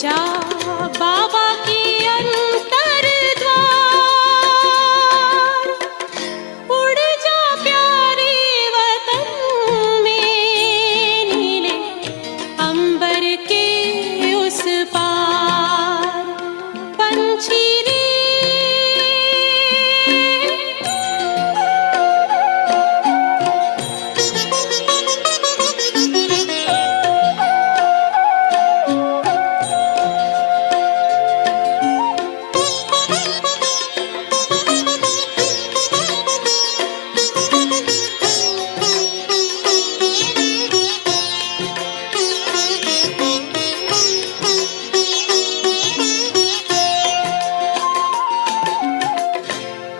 जा बाबा के अंतर द्वार, उड़ जा प्यारे वतन में, नीले अंबर के उस पार। पंछी रे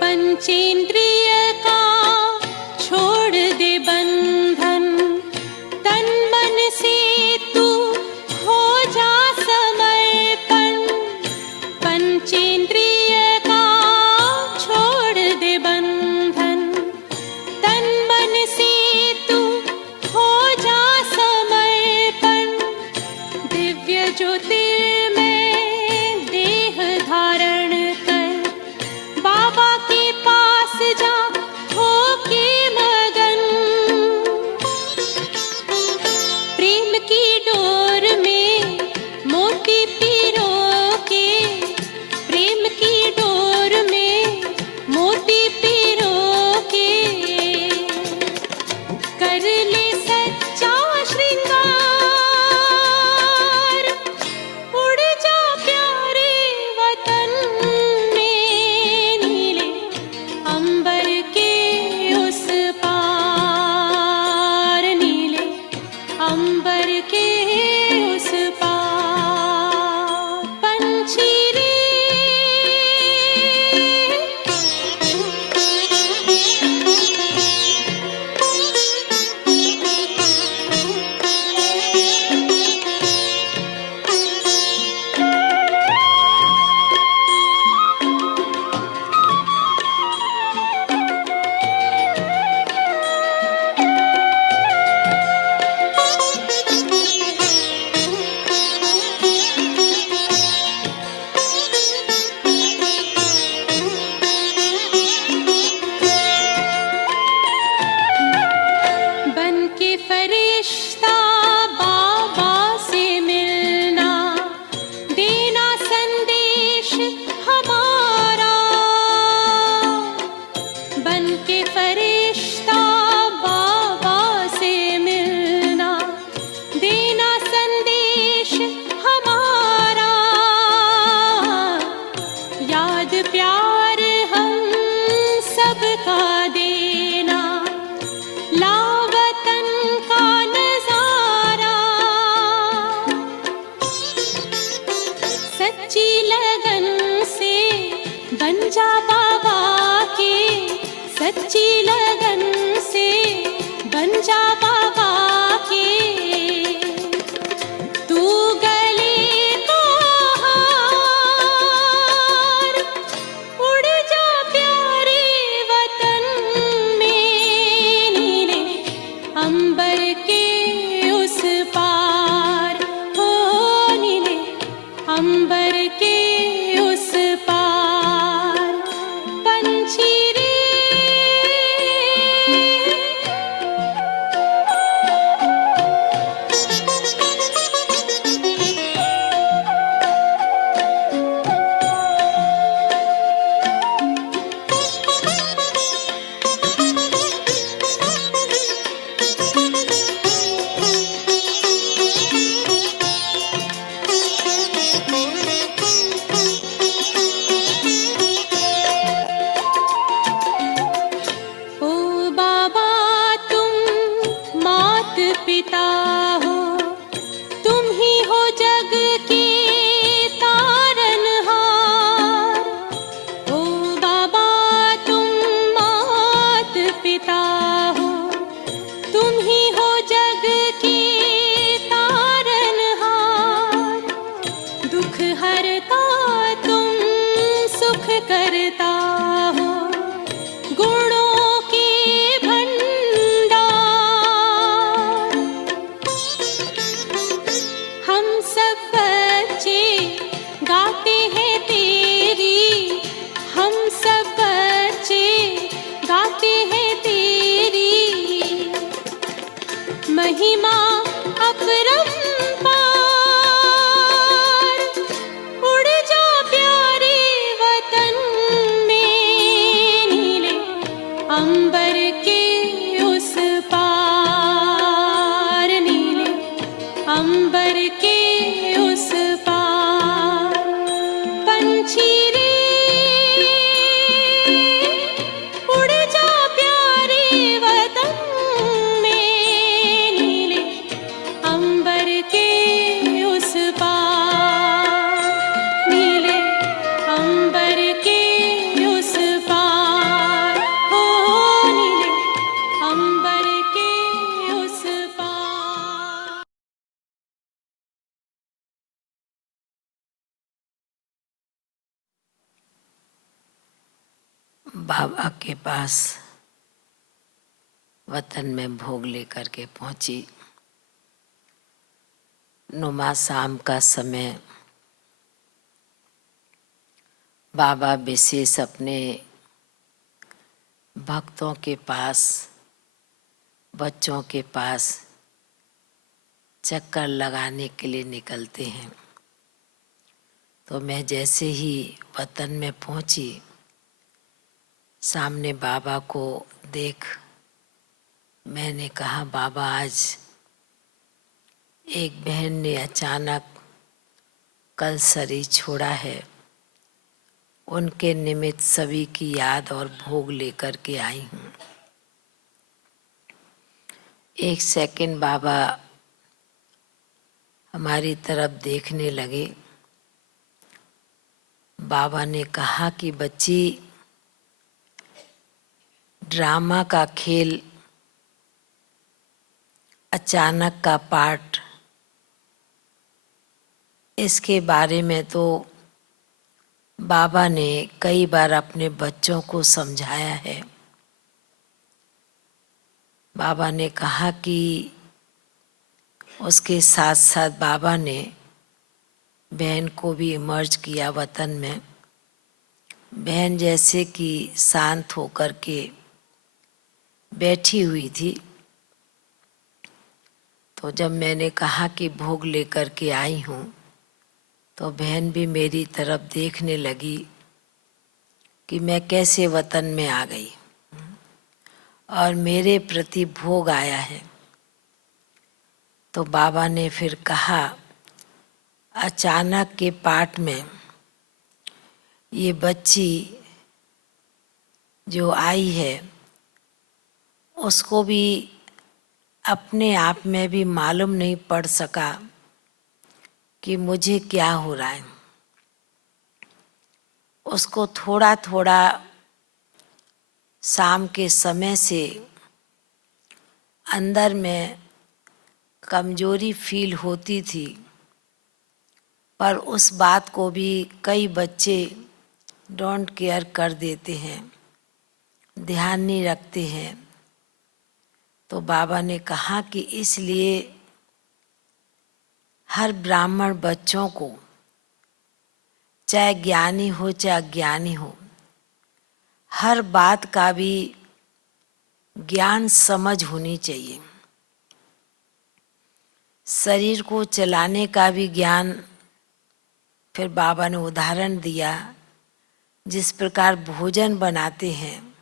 पंचेंद्रिय का छोड़ दे बंधन, तन मन से तू हो जा समर्पण। पंचेंद्रिय का छोड़ दे बंधन, तन मन से तू हो जा समर्पण। दिव्य ज्योतिर्मय देह धारण कर, बाबा के पास जा होके मगन। प्रेम की डोर में मोती पिरो के, प्रेम की डोर में मोती पिरो के, कर ले सच्चा श्रृंगार। उड़ जा प्यारे वतन में, नीले अंबर के उस पार, नीले अंबर सीमा अपरंपार, उड़ जा प्यारे वतन में, नीले अंबर के उस पार, नीले अंबर के उस पार। पंछी रे उड़ जा प्यारे वतन में, नीले अंबर के उस पार, नीले अंबर के उस पार, हो नीले अंबर के उस पार। बाबा के पास वतन में भोग लेकर के पहुंची। नुमा शाम का समय बाबा विशेष अपने भक्तों के पास, बच्चों के पास चक्कर लगाने के लिए निकलते हैं। तो मैं जैसे ही वतन में पहुंची, सामने बाबा को देख मैंने कहा, बाबा आज एक बहन ने अचानक कल शरीर छोड़ा है, उनके निमित्त सभी की याद और भोग लेकर के आई हूँ। एक सेकंड बाबा हमारी तरफ देखने लगे। बाबा ने कहा कि बच्ची, ड्रामा का खेल, अचानक का पाठ, इसके बारे में तो बाबा ने कई बार अपने बच्चों को समझाया है। बाबा ने कहा कि उसके साथ साथ बाबा ने बहन को भी इमर्ज किया वतन में। बहन जैसे कि शांत होकर के बैठी हुई थी। तो जब मैंने कहा कि भोग लेकर के आई हूँ, तो बहन भी मेरी तरफ देखने लगी कि मैं कैसे वतन में आ गई और मेरे प्रति भोग आया है। तो बाबा ने फिर कहा, अचानक के पाठ में ये बच्ची जो आई है, उसको भी अपने आप में भी मालूम नहीं पड़ सका कि मुझे क्या हो रहा है। उसको थोड़ा थोड़ा शाम के समय से अंदर में कमजोरी फील होती थी, पर उस बात को भी कई बच्चे डोंट केयर कर देते हैं, ध्यान नहीं रखते हैं। तो बाबा ने कहा कि इसलिए हर ब्राह्मण बच्चों को, चाहे ज्ञानी हो चाहे अज्ञानी हो, हर बात का भी ज्ञान समझ होनी चाहिए। शरीर को चलाने का भी ज्ञान। फिर बाबा ने उदाहरण दिया, जिस प्रकार भोजन बनाते हैं,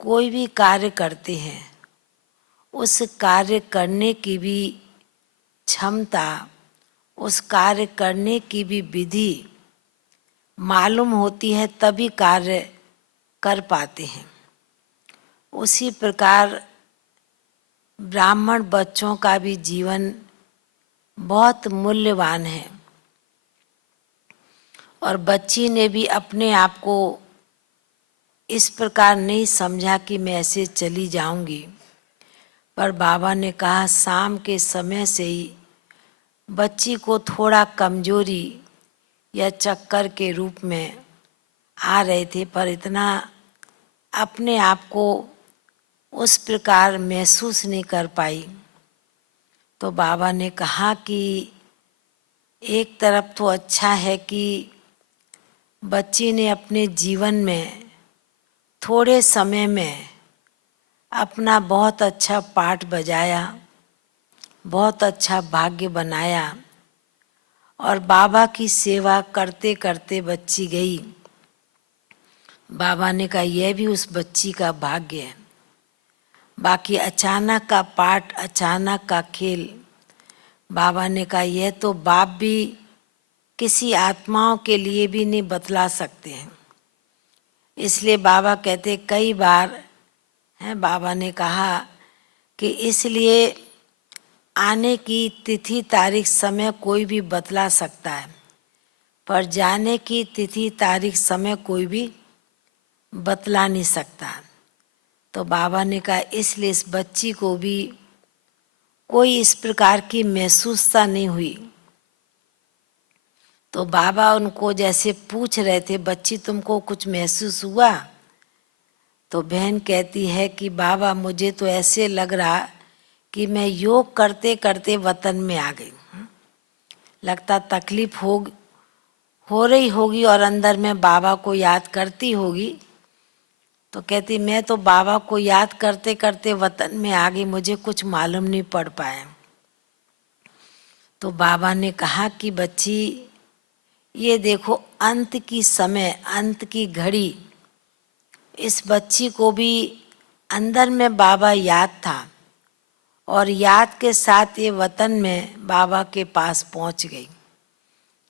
कोई भी कार्य करते हैं, उस कार्य करने की भी क्षमता, उस कार्य करने की भी विधि मालूम होती है, तभी कार्य कर पाते हैं। उसी प्रकार ब्राह्मण बच्चों का भी जीवन बहुत मूल्यवान है। और बच्ची ने भी अपने आप को इस प्रकार नहीं समझा कि मैं ऐसे चली जाऊंगी, पर बाबा ने कहा शाम के समय से ही बच्ची को थोड़ा कमजोरी या चक्कर के रूप में आ रहे थे, पर इतना अपने आप को उस प्रकार महसूस नहीं कर पाई। तो बाबा ने कहा कि एक तरफ तो अच्छा है कि बच्ची ने अपने जीवन में थोड़े समय में अपना बहुत अच्छा पाठ बजाया, बहुत अच्छा भाग्य बनाया। और बाबा की सेवा करते करते बच्ची गई। बाबा ने कहा यह भी उस बच्ची का भाग्य है। बाकी अचानक का पाठ, अचानक का खेल, बाबा ने कहा यह तो बाप भी किसी आत्माओं के लिए भी नहीं बतला सकते हैं। इसलिए बाबा कहते कई बार है, बाबा ने कहा कि इसलिए आने की तिथि तारीख समय कोई भी बतला सकता है, पर जाने की तिथि तारीख समय कोई भी बतला नहीं सकता। तो बाबा ने कहा इसलिए इस बच्ची को भी कोई इस प्रकार की महसूसता नहीं हुई। तो बाबा उनको जैसे पूछ रहे थे, बच्ची तुमको कुछ महसूस हुआ? तो बहन कहती है कि बाबा मुझे तो ऐसे लग रहा कि मैं योग करते करते वतन में आ गई। लगता तकलीफ हो रही होगी और अंदर में बाबा को याद करती होगी। तो कहती मैं तो बाबा को याद करते करते वतन में आ गई, मुझे कुछ मालूम नहीं पड़ पाया। तो बाबा ने कहा कि बच्ची ये देखो अंत की समय, अंत की घड़ी, इस बच्ची को भी अंदर में बाबा याद था और याद के साथ ये वतन में बाबा के पास पहुंच गई।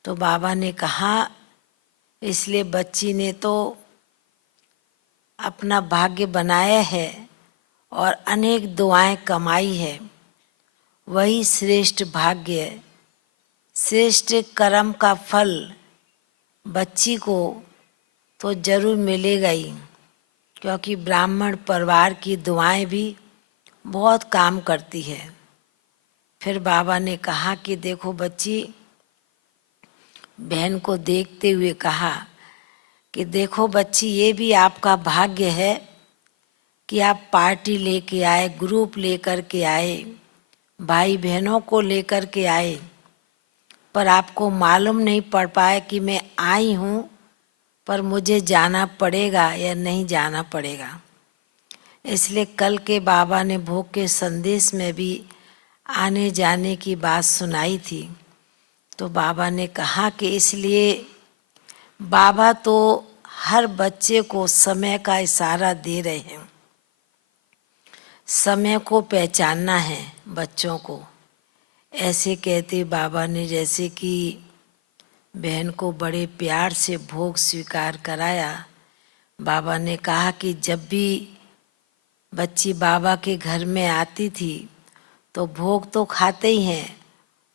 तो बाबा ने कहा इसलिए बच्ची ने तो अपना भाग्य बनाया है और अनेक दुआएं कमाई है। वही श्रेष्ठ भाग्य, श्रेष्ठ कर्म का फल बच्ची को तो जरूर मिलेगा ही, क्योंकि ब्राह्मण परिवार की दुआएं भी बहुत काम करती है। फिर बाबा ने कहा कि देखो बच्ची, बहन को देखते हुए कहा कि देखो बच्ची ये भी आपका भाग्य है कि आप पार्टी लेके आए, ग्रुप लेकर के आए, भाई बहनों को लेकर के आए, पर आपको मालूम नहीं पड़ पाया कि मैं आई हूँ पर मुझे जाना पड़ेगा या नहीं जाना पड़ेगा। इसलिए कल के बाबा ने भोग के संदेश में भी आने जाने की बात सुनाई थी। तो बाबा ने कहा कि इसलिए बाबा तो हर बच्चे को समय का इशारा दे रहे हैं। समय को पहचानना है बच्चों को। ऐसे कहते बाबा ने जैसे कि बहन को बड़े प्यार से भोग स्वीकार कराया। बाबा ने कहा कि जब भी बच्ची बाबा के घर में आती थी तो भोग तो खाते ही हैं,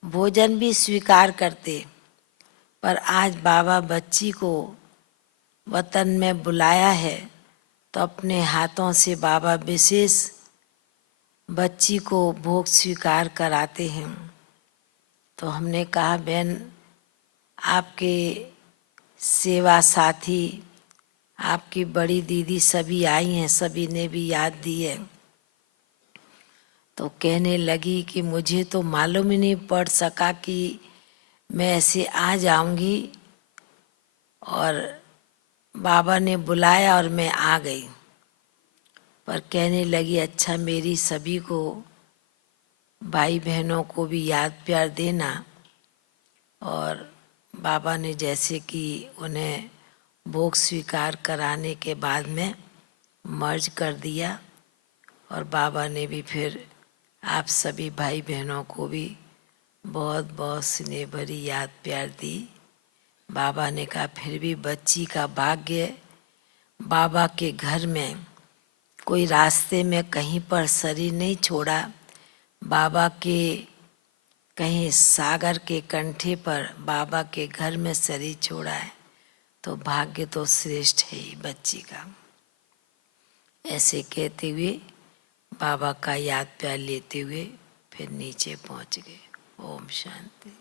भोजन भी स्वीकार करते, पर आज बाबा बच्ची को वतन में बुलाया है तो अपने हाथों से बाबा विशेष बच्ची को भोग स्वीकार कराते हैं। तो हमने कहा बहन आपके सेवा साथी, आपकी बड़ी दीदी सभी आई हैं, सभी ने भी याद दी है। तो कहने लगी कि मुझे तो मालूम ही नहीं पड़ सका कि मैं ऐसे आ जाऊंगी, और बाबा ने बुलाया और मैं आ गई। पर कहने लगी अच्छा मेरी सभी को, भाई बहनों को भी याद प्यार देना। और बाबा ने जैसे कि उन्हें भोग स्वीकार कराने के बाद में मर्ज कर दिया, और बाबा ने भी फिर आप सभी भाई बहनों को भी बहुत बहुत स्नेह भरी याद प्यार दी। बाबा ने कहा फिर भी बच्ची का भाग्य बाबा के घर में, कोई रास्ते में कहीं पर शरीर नहीं छोड़ा, बाबा के कहीं सागर के कंठे पर बाबा के घर में शरीर छोड़ा है, तो भाग्य तो श्रेष्ठ है ही बच्ची का। ऐसे कहते हुए बाबा का याद प्यार लेते हुए फिर नीचे पहुंच गए। ओम शांति।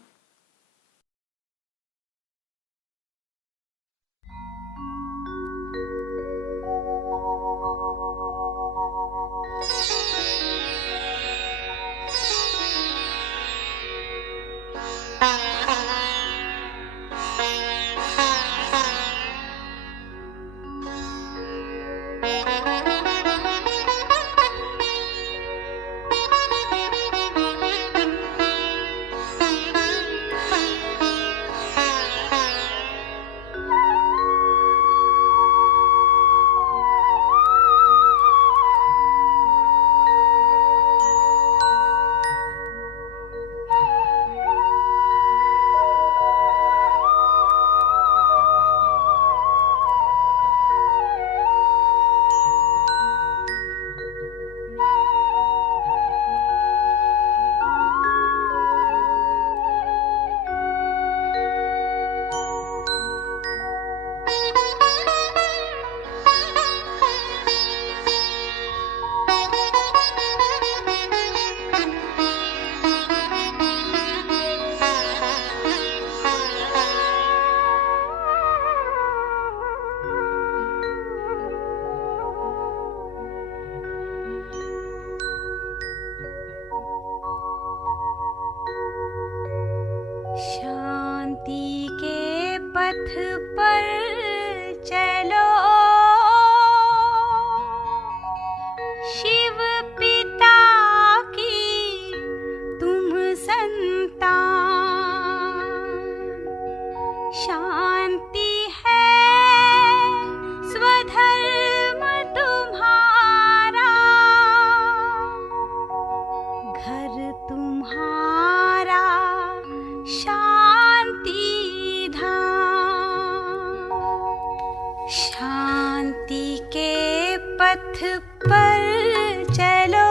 संतान। शांति है स्वधर्म तुम्हारा, घर तुम्हारा शांति धाम। शांति के पथ पर चलो,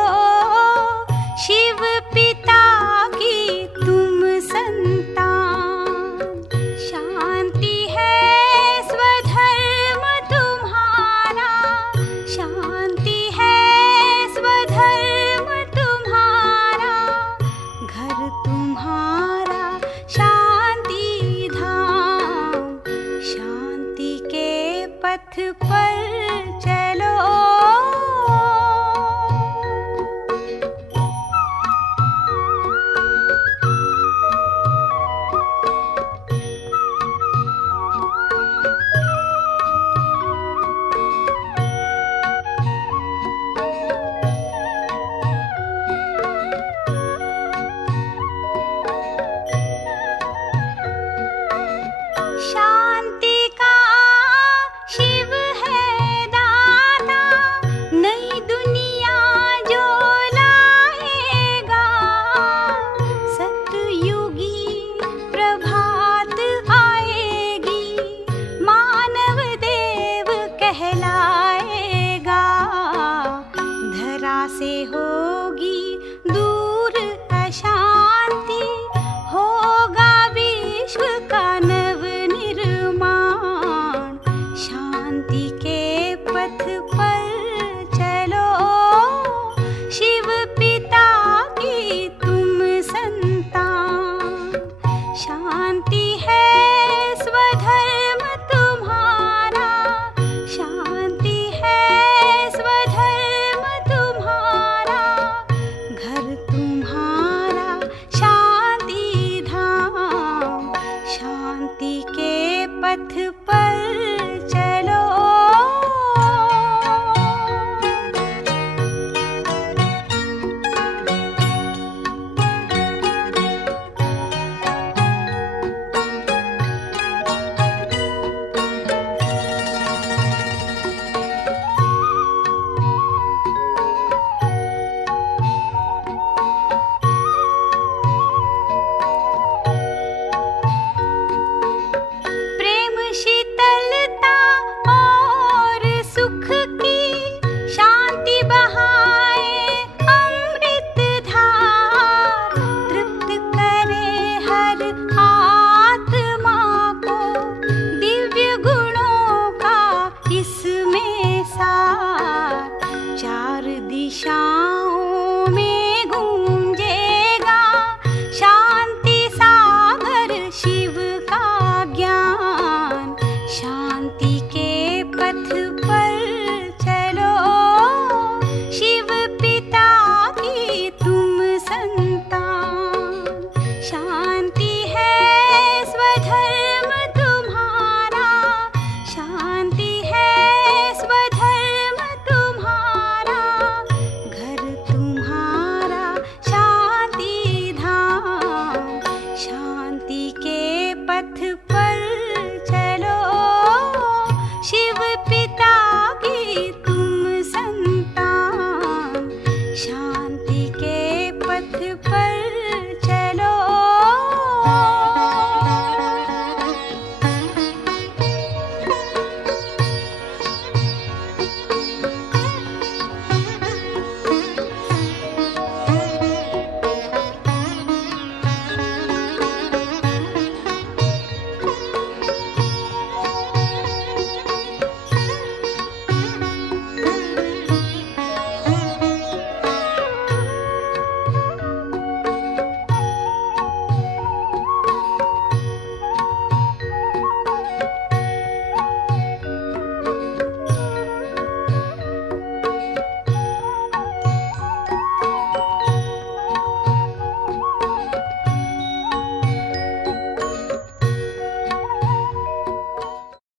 शिव पिता की तुम संतान। शांति है स्वधर्म तुम्हारा, शांति है स्वधर्म तुम्हारा, घर तुम्हारा शांति धाम। शांति के पथ पर